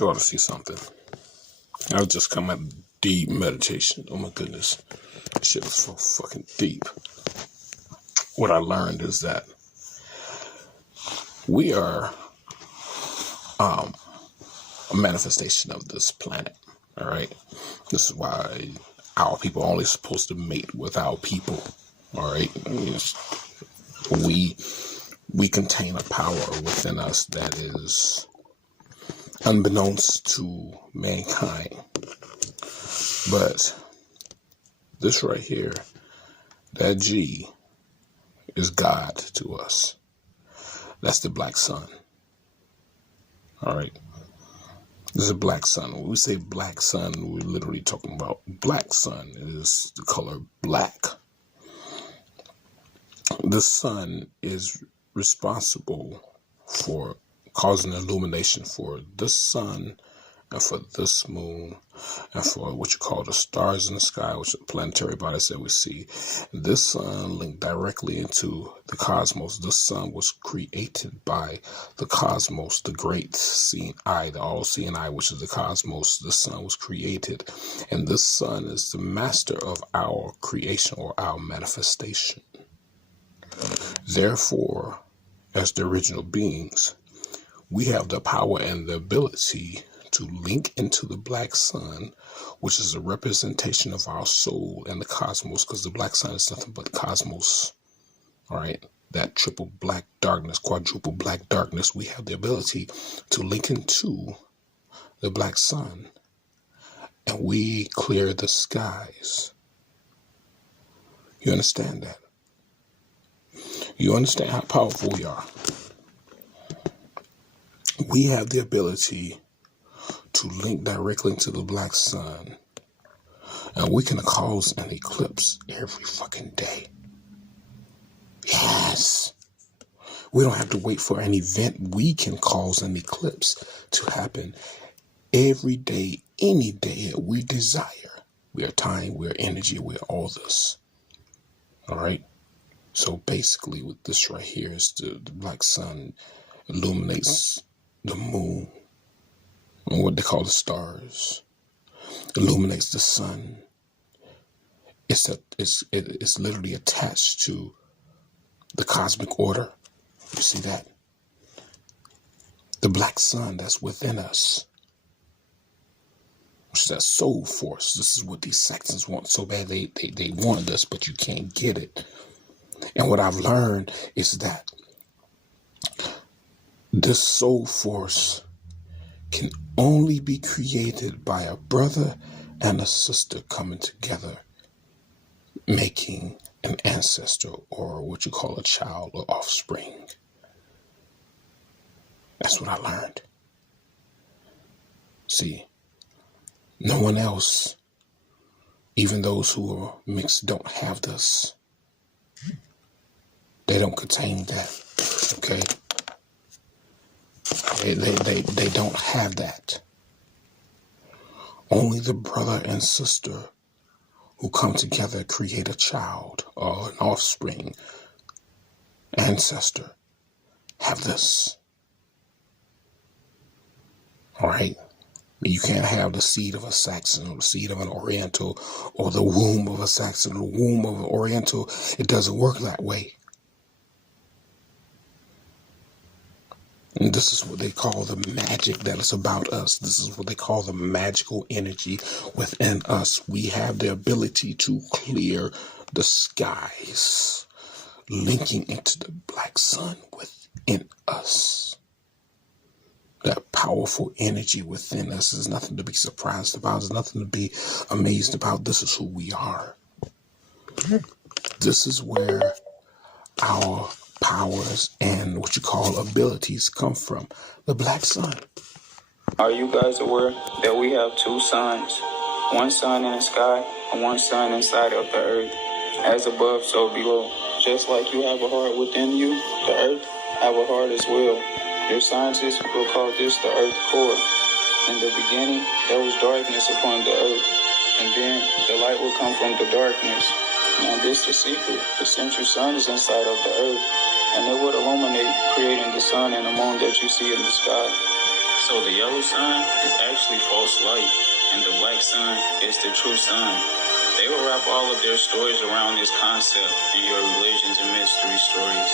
You ought to see something. I was just coming out of deep meditation. Oh my goodness. Shit was so fucking deep. What I learned is that we are a manifestation of this planet. All right. This is why our people are only supposed to mate with our people. All right. We contain a power within us that is unbeknownst to mankind. But this right here, that G is God to us. That's the black sun. All right. This is a black sun. When we say black sun, we're literally talking about black sun. It is the color black. The sun is responsible for causing illumination for this sun and for this moon and for what you call the stars in the sky, which are planetary bodies that we see. This sun linked directly into the cosmos. This sun was created by the cosmos, the great seeing eye, the all-seeing eye, which is the cosmos. The sun was created, and this sun is the master of our creation or our manifestation. Therefore, as the original beings, we have the power and the ability to link into the black sun, which is a representation of our soul and the cosmos, because the black sun is nothing but the cosmos. All right. That triple black darkness, quadruple black darkness, we have the ability to link into the black sun, and we clear the skies. You understand that? You understand how powerful we are? We have the ability to link directly into the black sun, and we can cause an eclipse every fucking day. Yes. We don't have to wait for an event. We can cause an eclipse to happen every day, any day that we desire. We are time, we are energy, we are all this. All right. So basically with this right here is the black sun illuminates the moon and what they call the stars, illuminates the sun. It's literally attached to the cosmic order. You see that? The black sun that's within us, which is that soul force. This is what these Saxons want so bad. They want this, but you can't get it. And what I've learned is that this soul force can only be created by a brother and a sister coming together, making an ancestor, or what you call a child or offspring. That's what I learned. See, no one else, even those who are mixed, don't have this. They don't contain that. Okay? They don't have that. Only the brother and sister who come together create a child or an offspring, ancestor, have this. All right? You can't have the seed of a Saxon or the seed of an Oriental or the womb of a Saxon or the womb of an Oriental. It doesn't work that way. And this is what they call the magic that is about us. This is what they call the magical energy within us. We have the ability to clear the skies, linking into the black sun within us. That powerful energy within us is nothing to be surprised about. There's nothing to be amazed about. This is who we are. This is where our powers and what you call abilities come from. The black sun. Are you guys aware that we have two suns? One sun in the sky and one sun inside of the earth. As above, so below. Just like you have a heart within you, the earth have a heart as well. Your scientists will call this the earth core. In the beginning, there was darkness upon the earth, and then the light will come from the darkness. Now this is the secret. The central sun is inside of the earth, and it would illuminate, creating the sun and the moon that you see in the sky. So the yellow sun is actually false light, and the black sun is the true sun. They will wrap all of their stories around this concept in your religions and mystery stories.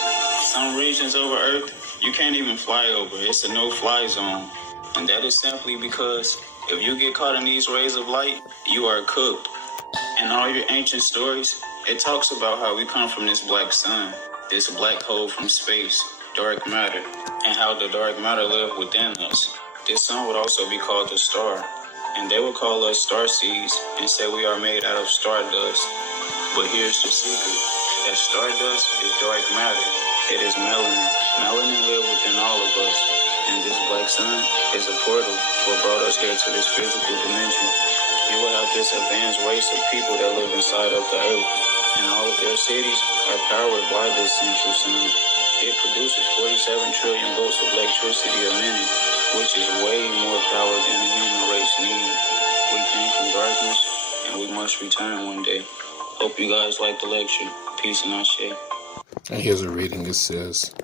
Some regions over Earth, you can't even fly over. It's a no-fly zone. And that is simply because if you get caught in these rays of light, you are cooked. In all your ancient stories, it talks about how we come from this black sun, this black hole from space, dark matter, and how the dark matter lived within us. This sun would also be called the star, and they would call us star seeds and say we are made out of stardust. But here's the secret, that stardust is dark matter. It is melanin. Melanin lives within all of us, and this black sun is a portal what brought us here to this physical dimension. You will have this advanced race of people that live inside of the earth, and all of their cities are powered by this central sun. It produces 47 trillion volts of electricity a minute, which is way more power than the human race needs. We came from darkness, and we must return one day. Hope you guys like the lecture. Peace and Ashe. And here's a reading. It says,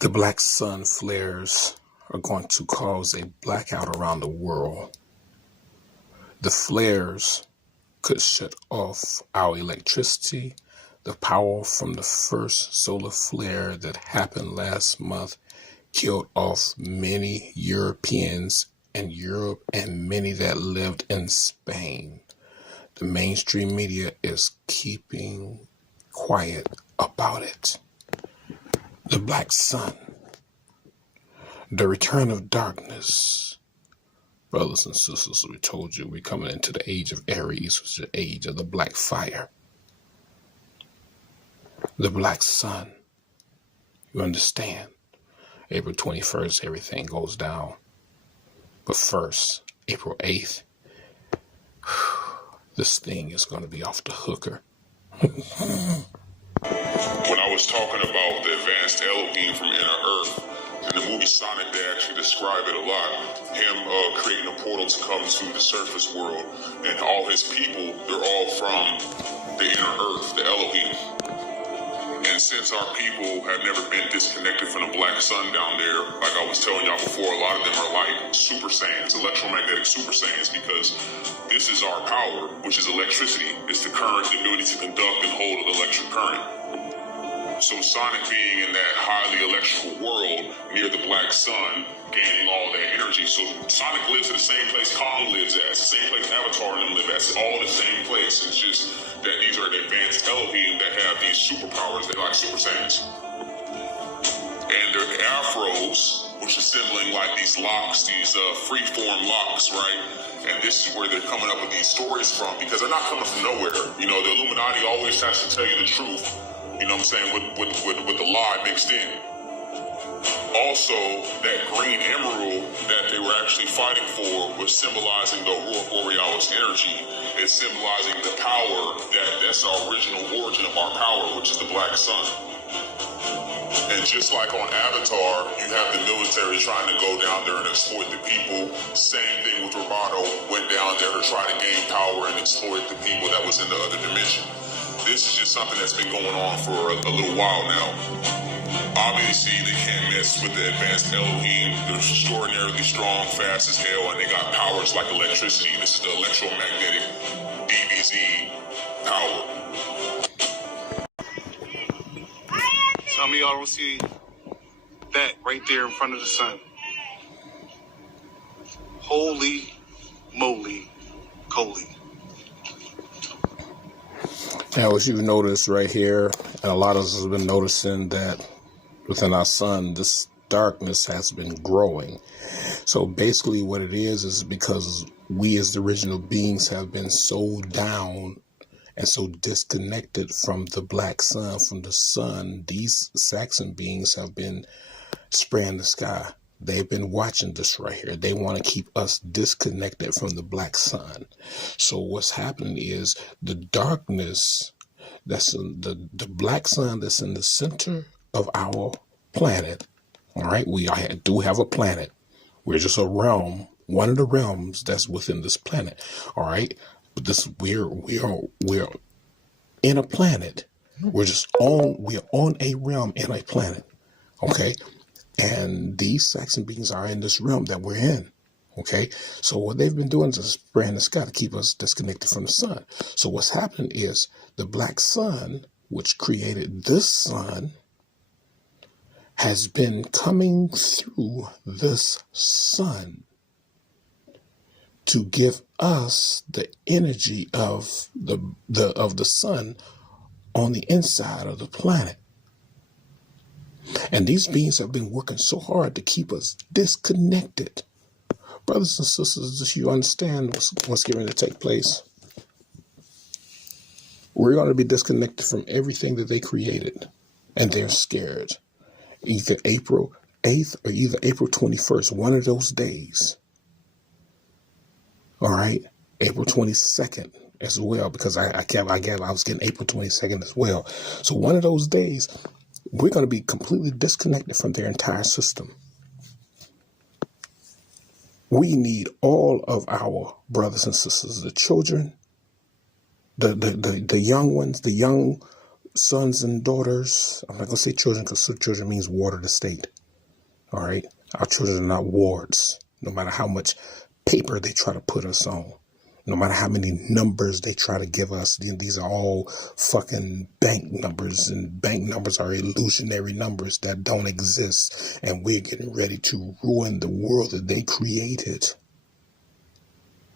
the black sun flares are going to cause a blackout around the world. The flares could shut off our electricity. The power from the first solar flare that happened last month killed off many Europeans in Europe and many that lived in Spain. The mainstream media is keeping quiet about it. The black sun, the return of darkness. Brothers and sisters, we told you we're coming into the age of Aries, which is the age of the black fire. The black sun. You understand? April 21st, everything goes down. But first, April 8th, this thing is going to be off the hooker. When I was talking about the advanced Elohim from Inner Earth, in the movie Sonic, they actually describe it a lot. Him creating a portal to come to the surface world, and all his people, they're all from the Inner Earth, the Elohim. And since our people have never been disconnected from the black sun down there, like I was telling y'all before, a lot of them are like Super Saiyans, electromagnetic Super Saiyans, because this is our power, which is electricity. It's the current, the ability to conduct and hold an electric current. So Sonic being in that highly electrical world near the black sun, gaining all that energy. So Sonic lives at the same place Kong lives at, the same place Avatar and them live at. It's all the same place. It's just that these are the advanced Elohim that have these superpowers. They're like Super Saiyans. And the afros, which is symboling like these locks, these free-form locks, right? And this is where they're coming up with these stories from, because they're not coming from nowhere. You know, the Illuminati always has to tell you the truth. You know what I'm saying, with the lie mixed in. Also, that green emerald that they were actually fighting for was symbolizing the Aurora Borealis energy. It's symbolizing the power that's our original origin of our power, which is the black sun. And just like on Avatar, you have the military trying to go down there and exploit the people. Same thing with Roboto, went down there to try to gain power and exploit the people that was in the other dimension. This is just something that's been going on for a little while now. Obviously, they can't mess with the advanced Elohim. They're extraordinarily strong, fast as hell, and they got powers like electricity. This is the electromagnetic DBZ power. Some of y'all don't see that right there in front of the sun. Holy moly, Coley. Now, as you've noticed right here, and a lot of us have been noticing that within our sun, this darkness has been growing. So basically what it is because we as the original beings have been so down and so disconnected from the black sun, from the sun. These Saxon beings have been spraying the sky. They've been watching this right here. They want to keep us disconnected from the black sun. So what's happening is the darkness that's in the black sun that's in the center of our planet. All right, we do have a planet. We're just a realm, one of the realms that's within this planet. All right, but this we're in a planet. We're on a realm in a planet. Okay. And these Saxon beings are in this realm that we're in. Okay, so what they've been doing is spraying the sky to keep us disconnected from the sun. So what's happening is the black sun, which created this sun, has been coming through this sun to give us the energy of the sun on the inside of the planet. And these beings have been working so hard to keep us disconnected. Brothers and sisters, do you understand what's going to take place? We're going to be disconnected from everything that they created, and they're scared. Either April 8th or either April 21st, one of those days. All right, April 22nd as well, because I was getting April 22nd as well. So one of those days, we're going to be completely disconnected from their entire system. We need all of our brothers and sisters, the children, the young ones, the young sons and daughters. I'm not going to say children because children means ward of the state. All right. Our children are not wards, no matter how much paper they try to put us on, no matter how many numbers they try to give us. These are all fucking bank numbers, and bank numbers are illusionary numbers that don't exist. And we're getting ready to ruin the world that they created.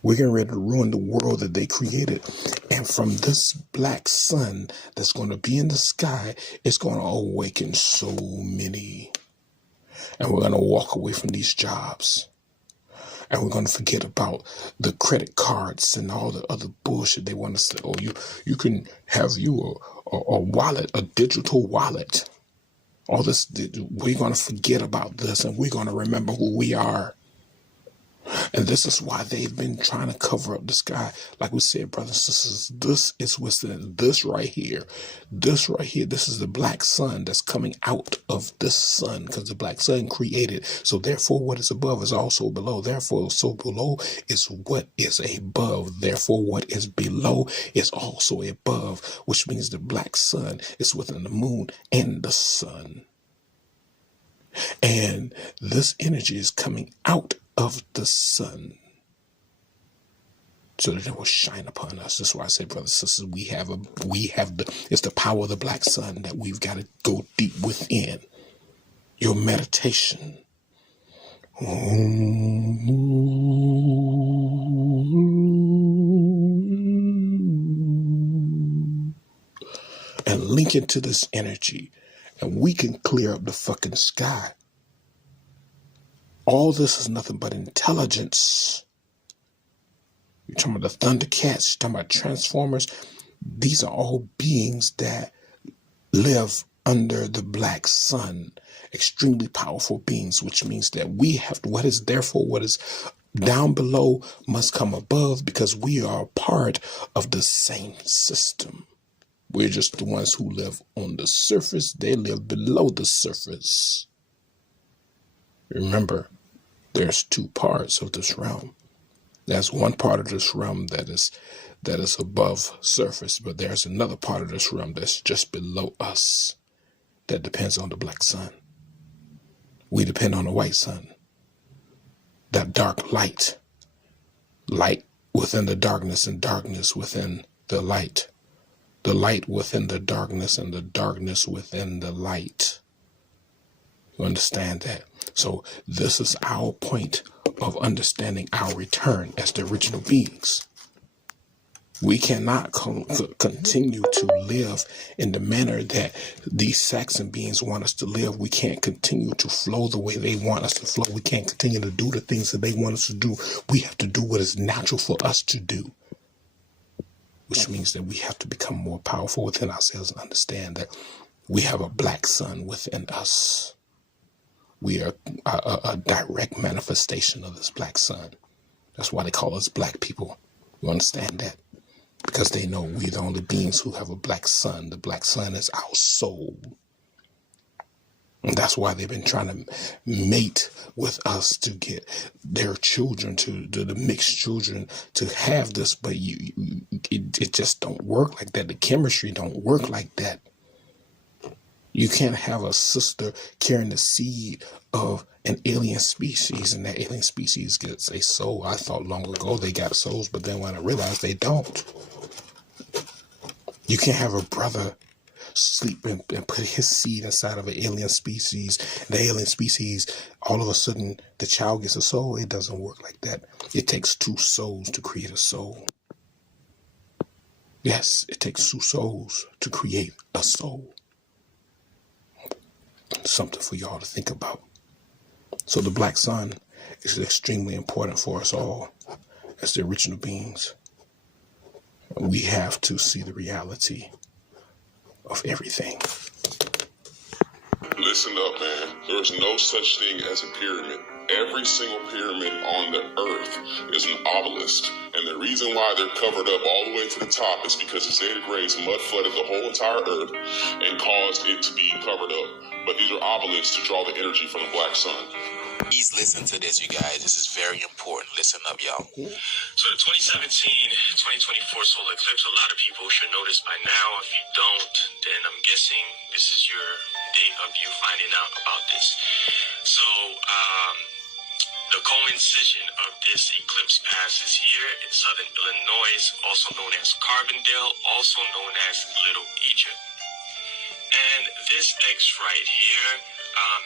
We're getting ready to ruin the world that they created. And from this black sun that's going to be in the sky, it's going to awaken so many. And we're going to walk away from these jobs. And we're going to forget about the credit cards and all the other bullshit they want to say. Oh, you can have a wallet, a digital wallet. All this, we're going to forget about this, and we're going to remember who we are. And this is why they've been trying to cover up the sky. Like we said, brothers and sisters, this is what's in this right here. This right here, this is the black sun that's coming out of this sun, because the black sun created. So therefore, what is above is also below. Therefore, so below is what is above. Therefore, what is below is also above, which means the black sun is within the moon and the sun. And this energy is coming out of the sun so that it will shine upon us. That's why I say, brothers and sisters, it's the power of the black sun that we've got to go deep within. Your meditation. And link into this energy, and we can clear up the fucking sky. All this is nothing but intelligence. You're talking about the Thundercats, you're talking about Transformers. These are all beings that live under the black sun. Extremely powerful beings, which means that we have what is down below must come above, because we are part of the same system. We're just the ones who live on the surface. They live below the surface. Remember, there's two parts of this realm. There's one part of this realm that is above surface, but there's another part of this realm that's just below us that depends on the black sun. We depend on the white sun. That dark light. Light within the darkness, and darkness within the light. The light within the darkness, and the darkness within the light. You understand that? So this is our point of understanding our return as the original beings. We cannot continue to live in the manner that these Saxon beings want us to live. We can't continue to flow the way they want us to flow. We can't continue to do the things that they want us to do. We have to do what is natural for us to do, which means that we have to become more powerful within ourselves and understand that we have a black sun within us. We are a direct manifestation of this black sun. That's why they call us black people. You understand that? Because they know we're the only beings who have a black sun. The black sun is our soul. And that's why they've been trying to mate with us to get their children, to the mixed children, to have this. But it just don't work like that. The chemistry don't work like that. You can't have a sister carrying the seed of an alien species, and that alien species gets a soul. I thought long ago they got souls, but then when I realized they don't. You can't have a brother sleep and put his seed inside of an alien species. The alien species, all of a sudden, the child gets a soul. It doesn't work like that. It takes two souls to create a soul. Yes, it takes two souls to create a soul. Something for y'all to think about. So the black sun is extremely important for us all as the original beings. We have to see the reality of everything. Listen up, man. There's no such thing as a pyramid. Every single pyramid on the earth is an obelisk. And the reason why they're covered up all the way to the top is because the Zeta Grays mud flooded the whole entire earth and caused it to be covered up. But these are obelisks to draw the energy from the black sun. Please listen to this, you guys. This is very important. Listen up, y'all. So the 2017-2024 solar eclipse, a lot of people should notice by now. If you don't, then I'm guessing this is your date of you finding out about this. So the coincision of this eclipse passes here in southern Illinois, also known as Carbondale, also known as Little Egypt. And this X right here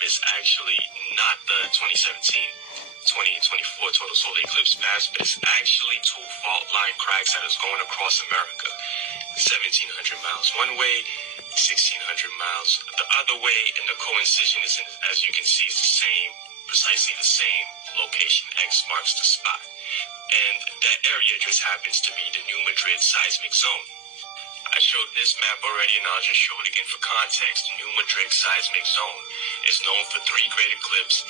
is actually not the 2017-2024 total solar eclipse pass, but it's actually two fault line cracks that is going across America. 1,700 miles one way, 1,600 miles the other way, and the coincision is, as you can see, is the same, precisely the same location. X marks the spot. And that area just happens to be the New Madrid seismic zone. I showed this map already, and I'll just show it again for context. The New Madrid seismic zone is known for three great eclipses.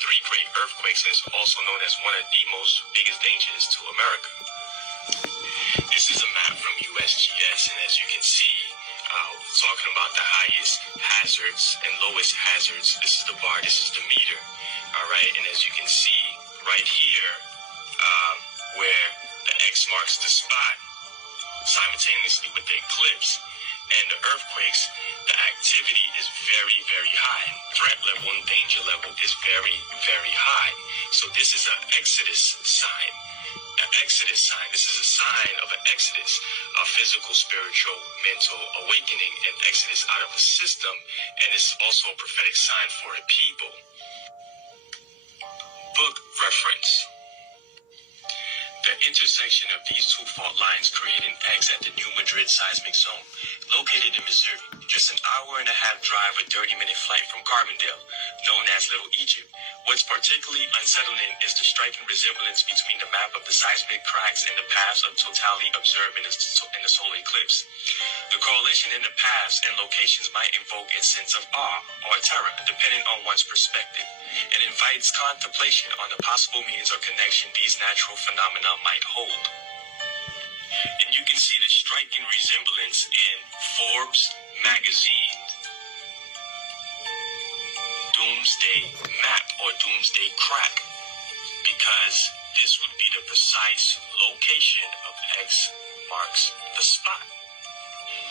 Three great earthquakes, and is also known as one of the most biggest dangers to America. This is a map from USGS, and as you can see, talking about the highest hazards and lowest hazards. This is the bar, this is the meter. All right, and as you can see right here, where the X marks the spot, simultaneously with the eclipse and the earthquakes, the activity is very, very high. Threat level and danger level is very, very high. So this is an Exodus sign. An Exodus sign. This is a sign of an Exodus, a physical, spiritual, mental awakening, and Exodus out of a system. And it's also a prophetic sign for a people. Book reference. The intersection of these two fault lines create an X at the New Madrid seismic zone, located in Missouri, just an hour and a half drive or 30-minute flight from Carbondale, known as Little Egypt. What's particularly unsettling is the striking resemblance between the map of the seismic cracks and the paths of totality observed in the solar eclipse. The correlation in the paths and locations might invoke a sense of awe or terror, depending on one's perspective, and invites contemplation on the possible means or connection these natural phenomena might hold. And you can see the striking resemblance in Forbes magazine Doomsday Map or Doomsday Crack, because this would be the precise location of X marks the spot.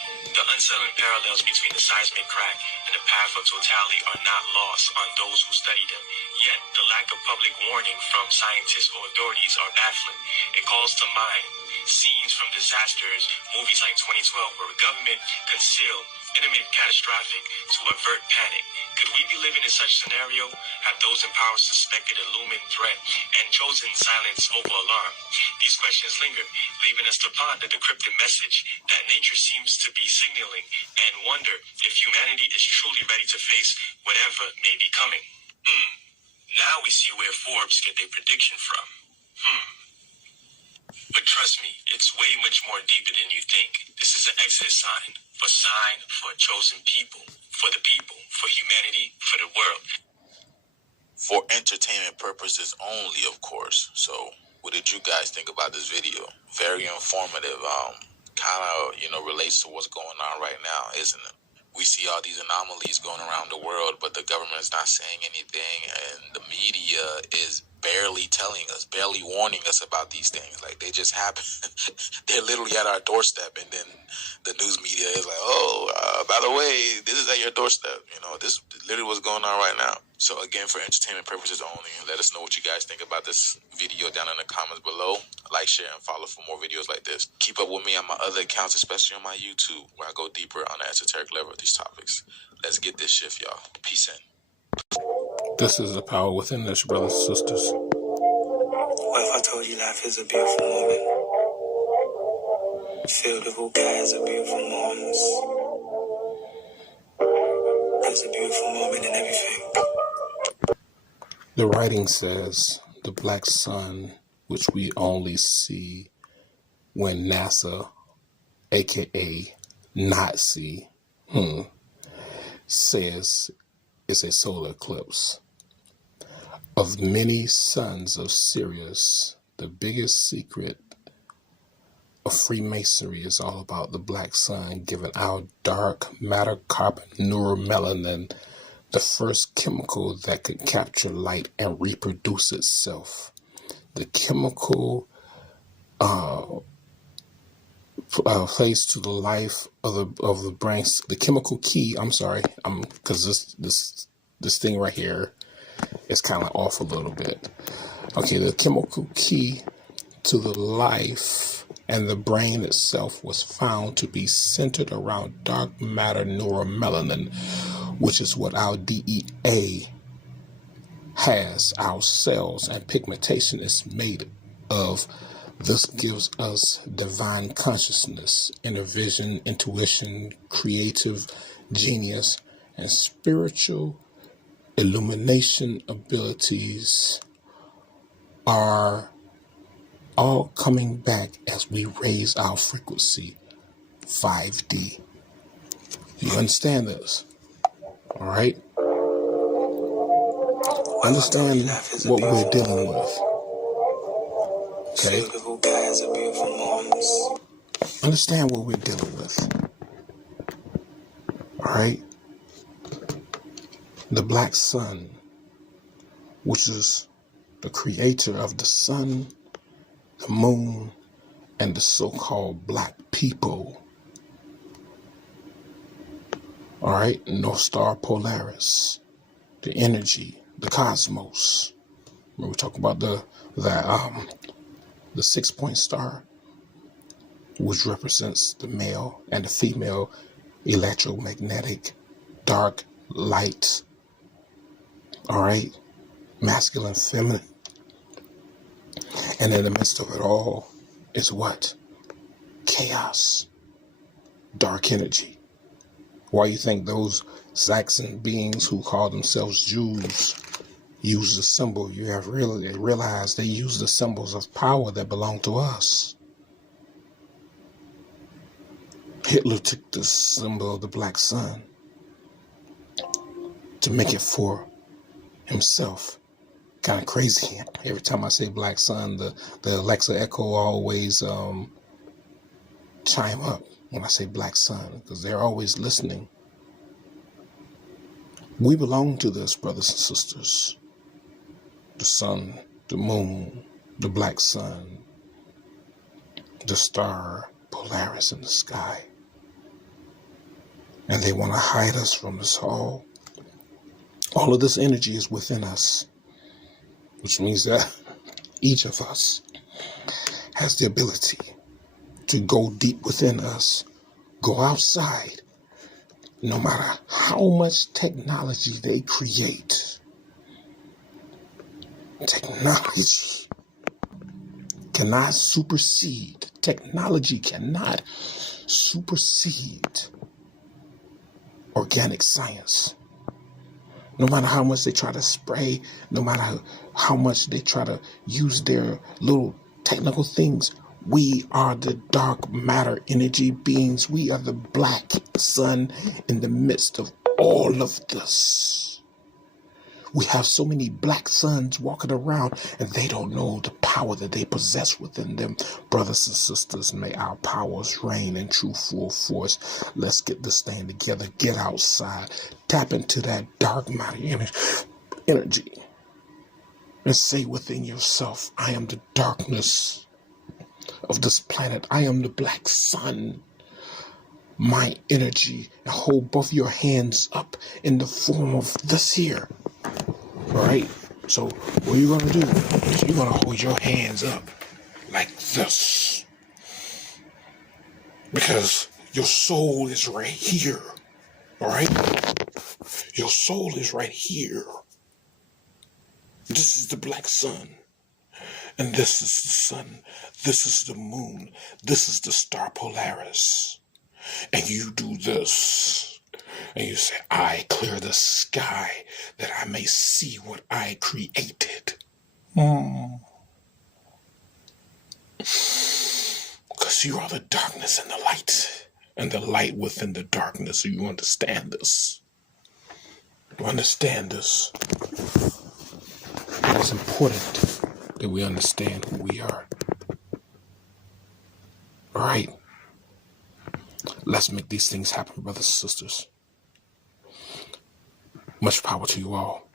The unsettling parallels between the seismic crack and the path of totality are not lost on those who study them. Yet, the lack of public warning from scientists or authorities are baffling. It calls to mind scenes from disasters, movies like 2012, where the government concealed enemy catastrophic to avert panic. Could we be living in such scenario? Have those in power suspected a looming threat and chosen silence over alarm? These questions linger, leaving us to ponder the cryptic message that nature seems to be signaling, and wonder if humanity is truly ready to face whatever may be coming. Now we see where Forbes get their prediction from. But trust me, it's way much more deeper than you think. This is an Exodus sign for a chosen people, for the people, for humanity, for the world. For entertainment purposes only, of course. So, what did you guys think about this video? Very informative. Kind of, relates to what's going on right now, isn't it? We see all these anomalies going around the world, but the government is not saying anything, and the media is barely telling us, barely warning us about these things. Like, they just happen. They're literally at our doorstep, and then the news media is like, oh, by the way, this is at your doorstep. You know, this is literally what's going on right now. So again, for entertainment purposes only, let us know what you guys think about this video down in the comments below. Like, share, and follow for more videos like this. Keep up with me on my other accounts, especially on my YouTube, where I go deeper on the esoteric level of these topics. Let's get this shift, y'all. Peace in. This is the power within us, brothers and sisters. What if I told you life is a beautiful moment? Filled with all kinds of beautiful moments. There's a beautiful moment in everything. The writing says the black sun, which we only see when NASA, aka Nazi, says it's a solar eclipse. Of many suns of Sirius, the biggest secret of Freemasonry is all about the black sun giving our dark matter carbon neuromelanin, the first chemical that could capture light and reproduce itself. The chemical plays to the life of the brain. The chemical key. I'm sorry, because this thing right here is kind of off a little bit. Okay, the chemical key to the life and the brain itself was found to be centered around dark matter neuromelanin, which is what our DEA has. Our cells and pigmentation is made of. This gives us divine consciousness, inner vision, intuition, creative genius, and spiritual illumination abilities are all coming back as we raise our frequency 5D. You understand this? All right? Understand what we're dealing with. Okay? Understand what we're dealing with. All right? The black sun, which is the creator of the sun, the moon, and the so-called black people. All right? North Star Polaris, the energy, the cosmos. When we talk about the 6-point star, which represents the male and the female electromagnetic dark light. All right, masculine, feminine. And in the midst of it all is what? Chaos, dark energy. Why you think those Saxon beings who call themselves Jews use the symbol? You have really realized they use the symbols of power that belong to us. Hitler took the symbol of the black sun to make it for himself. Kind of crazy. Every time I say black sun, the Alexa Echo always chime up when I say black sun, because they're always listening. We belong to this, brothers and sisters. The sun, the moon, the black sun, the star Polaris in the sky. And they want to hide us from us all. All of this energy is within us, which means that each of us has the ability to go deep within us, go outside, no matter how much technology they create. Technology cannot supersede. Technology cannot supersede organic science. No matter how much they try to spray, no matter how much they try to use their little technical things, we are the dark matter energy beings. We are the black sun in the midst of all of this. We have so many black suns walking around, and they don't know the power that they possess within them. Brothers and sisters, may our powers reign in true full force. Let's get this thing together. Get outside. Tap into that dark matter energy. And say within yourself, I am the darkness of this planet. I am the black sun. my energy and hold both your hands up in the form of this here. All right? So what you're going to do is you're going to hold your hands up like this. Because your soul is right here. All right? Your soul is right here. This is the black sun. And this is the sun. This is the moon. This is the star Polaris. And you do this. And you say, I clear the sky that I may see what I created. Because you are the darkness and the light. And the light within the darkness. So you understand this. You understand this. It's important that we understand who we are. All right. Let's make these things happen, brothers and sisters. Much power to you all.